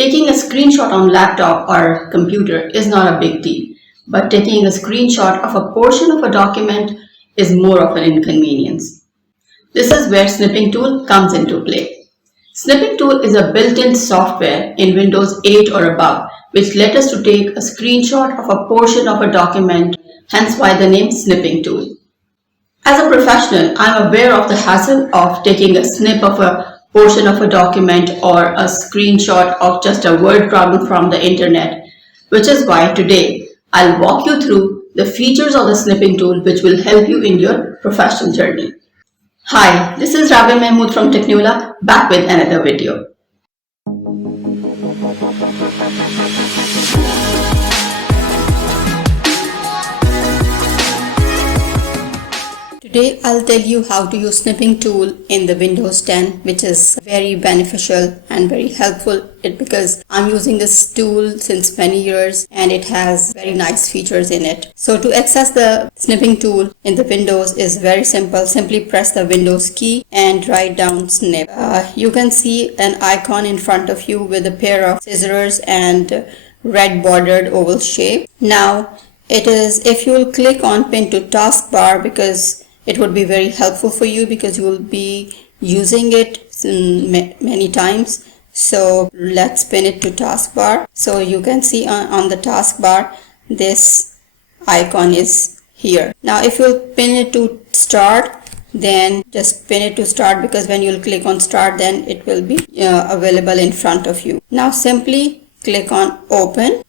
Taking a screenshot on laptop or computer is not a big deal, but taking a screenshot of a portion of a document is more of an inconvenience. This is where Snipping Tool comes into play. Snipping Tool is a built-in software in Windows 8 or above which let us to take a screenshot of a portion of a document, hence why the name Snipping Tool. As a professional, I'm aware of the hassle of taking a snip of a portion of a document or a screenshot of just a word problem from the internet, which is why today I'll walk you through the features of the snipping tool which will help you in your professional journey. Hi, this is Rabia Mahmood from Techneola, back with another video. Today I'll tell you how to use Snipping Tool in the Windows 10, which is very beneficial and very helpful because I'm using this tool since many years and it has very nice features in it. So to access the Snipping Tool in the Windows is very simple. Simply press the Windows key and write down Snip. You can see an icon in front of you with a pair of scissors and red bordered oval shape. Now it is, if you will click on pin to taskbar, because it would be very helpful for you because you will be using it many times. So let's pin it to taskbar. So you can see on the taskbar this icon is here. Now if you pin it to start, then just pin it to start, because when you'll click on start then it will be available in front of you. Now simply click on open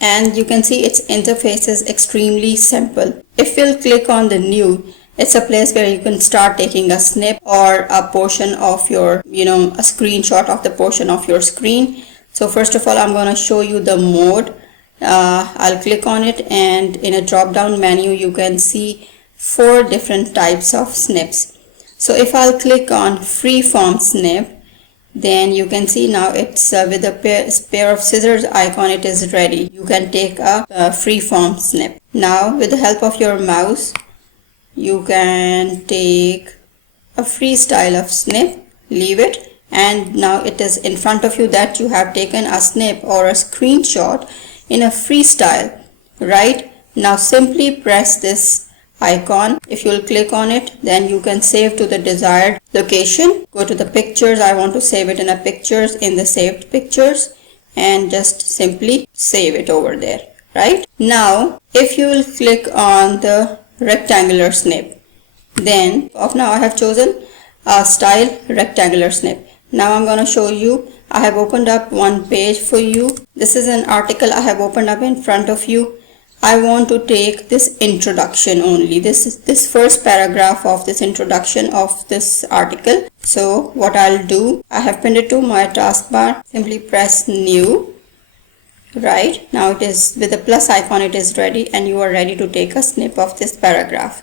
and you can see its interface is extremely simple. If you'll click on the new, it's a place where you can start taking a snip or a portion of your, a screenshot of the portion of your screen. So first of all, I'm going to show you the mode. I'll click on it and in a drop down menu, you can see 4 different types of snips. So if I'll click on freeform snip, then you can see now it's with a pair of scissors icon, it is ready. You can take a freeform snip. Now with the help of your mouse, you can take a freestyle of snip, leave it, and now it is in front of you that you have taken a snip or a screenshot in a freestyle, right? Now simply press this icon. If you will click on it, then you can save to the desired location. Go to the pictures. I want to save it in a pictures, in the saved pictures, and just simply save it over there, right? Now if you will click on the rectangular snip, then now I have chosen a style rectangular snip. Now I'm going to show you. I have opened up one page for you. This is an article I have opened up in front of you. I want to take this introduction only. This is this first paragraph of this introduction of this article. So what I'll do, I have pinned it to my taskbar. Simply press new. Right, now it is with the plus icon, it is ready and you are ready to take a snip of this paragraph.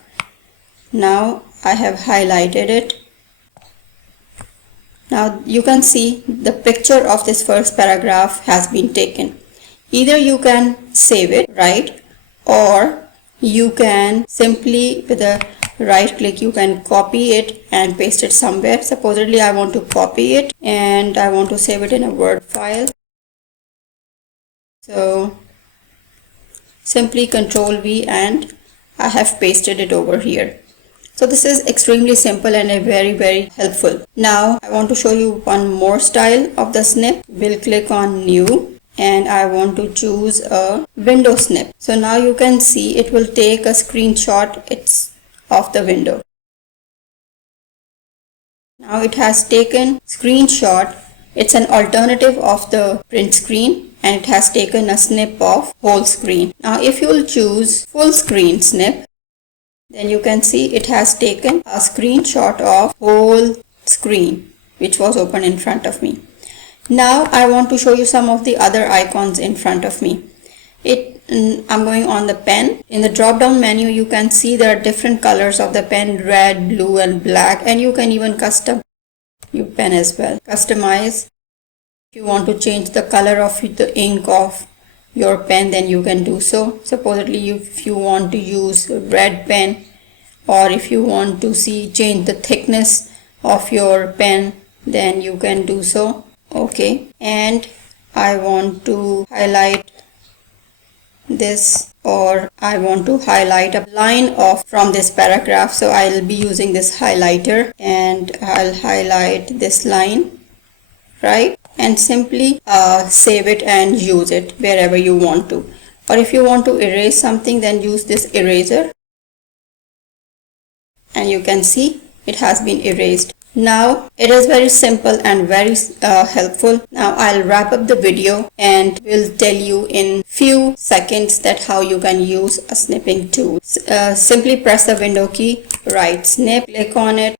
Now I have highlighted it. Now you can see the picture of this first paragraph has been taken. Either you can save it, right, or you can simply with a right click you can copy it and paste it somewhere. Supposedly I want to copy it and I want to save it in a Word file. So simply Ctrl V and I have pasted it over here. So this is extremely simple and very helpful. Now I want to show you one more style of the snip. We'll click on new and I want to choose a window snip. So now you can see it will take a screenshot of the window. Now it has taken screenshot. It's an alternative of the print screen and it has taken a snip of whole screen. Now if you will choose full screen snip, then you can see it has taken a screenshot of whole screen which was open in front of me. Now I want to show you some of the other icons in front of me. I'm going on the pen. In the drop down menu you can see there are different colors of the pen, red, blue and black, and you can even custom your pen as well. Customize. If you want to change the color of the ink of your pen, then you can do so. Supposedly if you want to use a red pen, or if you want to change the thickness of your pen, then you can do so. Okay, and I want to highlight this, or I want to highlight a line of from this paragraph. So I'll be using this highlighter and I'll highlight this line, right? And simply save it and use it wherever you want to. Or if you want to erase something, then use this eraser. And you can see it has been erased. Now it is very simple and very helpful. Now I'll wrap up the video and will tell you in few seconds that how you can use a snipping tool. Simply press the window key, write snip, click on it,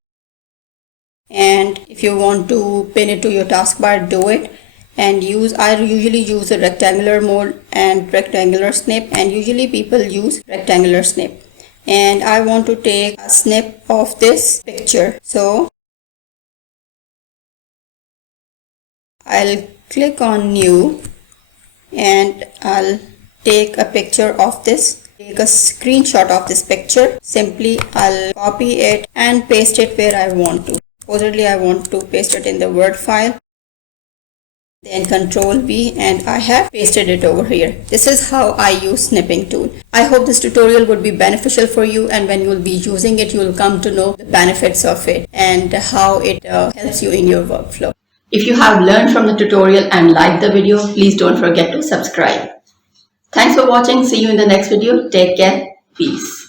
and if you want to pin it to your taskbar, do it. And I usually use a rectangular mode and rectangular snip, and usually people use rectangular snip. And I want to take a snip of this picture, so I'll click on new and I'll take a picture of this, take a screenshot of this picture. Simply I'll copy it and paste it where I want to. Supposedly I want to paste it in the Word file. Then Control V, and I have pasted it over here. This is how I use snipping tool. I hope this tutorial would be beneficial for you, and when you will be using it, you will come to know the benefits of it and how it helps you in your workflow. If you have learned from the tutorial and liked the video, please don't forget to subscribe. Thanks for watching. See you in the next video. Take care. Peace.